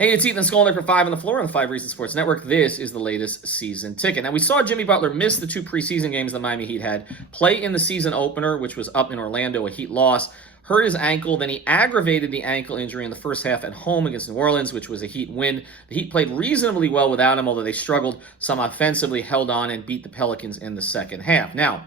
Hey, it's Ethan Skolnick for 5 on the Floor on the 5 Reasons Sports Network. This is the latest season ticket. Now, we saw Jimmy Butler miss the 2 preseason games the Miami Heat had, play in the season opener, which was up in Orlando, a Heat loss, hurt his ankle, then he aggravated the ankle injury in the first half at home against New Orleans, which was a Heat win. The Heat played reasonably well without him, although they struggled some offensively, held on, and beat the Pelicans in the second half. Now,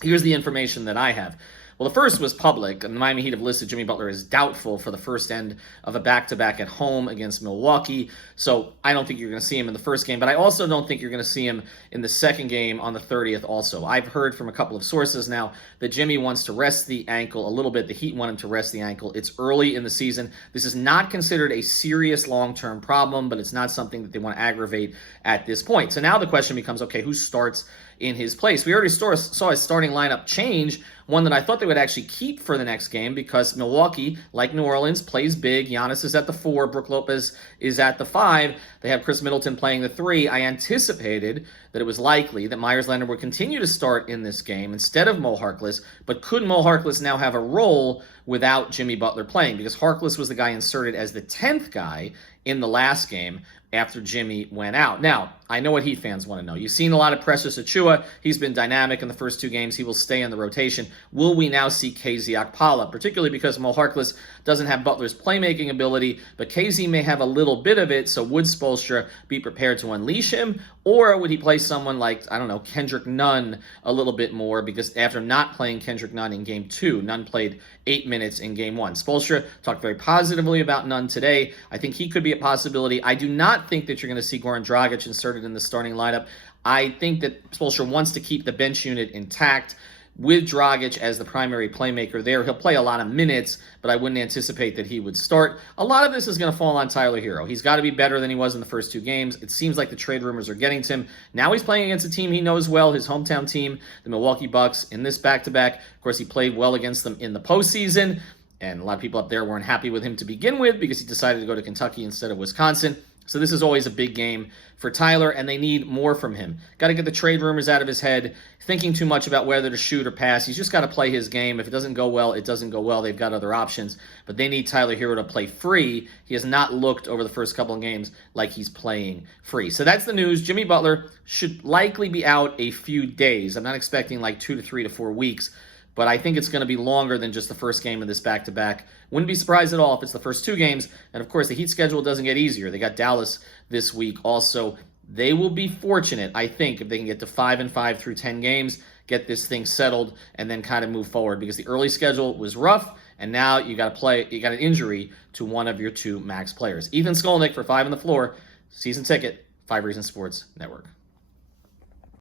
here's the information that I have. Well, the first was public, and the Miami Heat have listed Jimmy Butler as doubtful for the first end of a back-to-back at home against Milwaukee. So I don't think you're going to see him in the first game, but I also don't think you're going to see him in the second game on the 30th also. I've heard from a couple of sources now that Jimmy wants to rest the ankle a little bit. The Heat want him to rest the ankle. It's early in the season. This is not considered a serious long-term problem, but it's not something that they want to aggravate at this point. So now the question becomes, okay, who starts in his place? We already saw his starting lineup change, one that I thought they would actually keep for the next game because Milwaukee, like New Orleans, plays big. Giannis is at the 4. Brook Lopez is at the 5. They have Chris Middleton playing the 3. I anticipated that it was likely that Myers Leonard would continue to start in this game instead of Mo Harkless, but could Mo Harkless now have a role without Jimmy Butler playing? Because Harkless was the guy inserted as the 10th guy in the last game after Jimmy went out. Now, I know what Heat fans want to know. You've seen a lot of Precious Achiuwa. He's been dynamic in the first 2 games. He will stay in the rotation. Will we now see KZ Okpala, particularly because Mo Harkless doesn't have Butler's playmaking ability, but KZ may have a little bit of it, so would Spoelstra be prepared to unleash him? Or would he play someone like, I don't know, Kendrick Nunn a little bit more, because after not playing Kendrick Nunn in Game 2, Nunn played 8 minutes in Game 1. Spoelstra talked very positively about Nunn today. I think he could be a possibility. I do not think that you're going to see Goran Dragic inserted in the starting lineup. I think that Spoelstra wants to keep the bench unit intact with Dragic as the primary playmaker there. He'll play a lot of minutes, but I wouldn't anticipate that he would start. A lot of this is going to fall on Tyler Herro. He's got to be better than he was in the first 2 games. It seems like the trade rumors are getting to him. Now he's playing against a team he knows well, his hometown team, the Milwaukee Bucks, in this back-to-back. Of course, he played well against them in the postseason, and a lot of people up there weren't happy with him to begin with because he decided to go to Kentucky instead of Wisconsin. So this is always a big game for Tyler, and they need more from him. Got to get the trade rumors out of his head, thinking too much about whether to shoot or pass. He's just got to play his game. If it doesn't go well, it doesn't go well. They've got other options, but they need Tyler Herro to play free. He has not looked over the first couple of games like he's playing free. So that's the news. Jimmy Butler should likely be out a few days. I'm not expecting like 2 to 3 to 4 weeks, but I think it's going to be longer than just the first game of this back-to-back. Wouldn't be surprised at all if it's the first 2 games. And, of course, the Heat schedule doesn't get easier. They got Dallas this week also. They will be fortunate, I think, if they can get to 5-5 through 10 games, get this thing settled, and then kind of move forward. Because the early schedule was rough, and now you got an injury to one of your 2 max players. Ethan Skolnick for 5 on the Floor, season ticket, 5 Reasons Sports Network.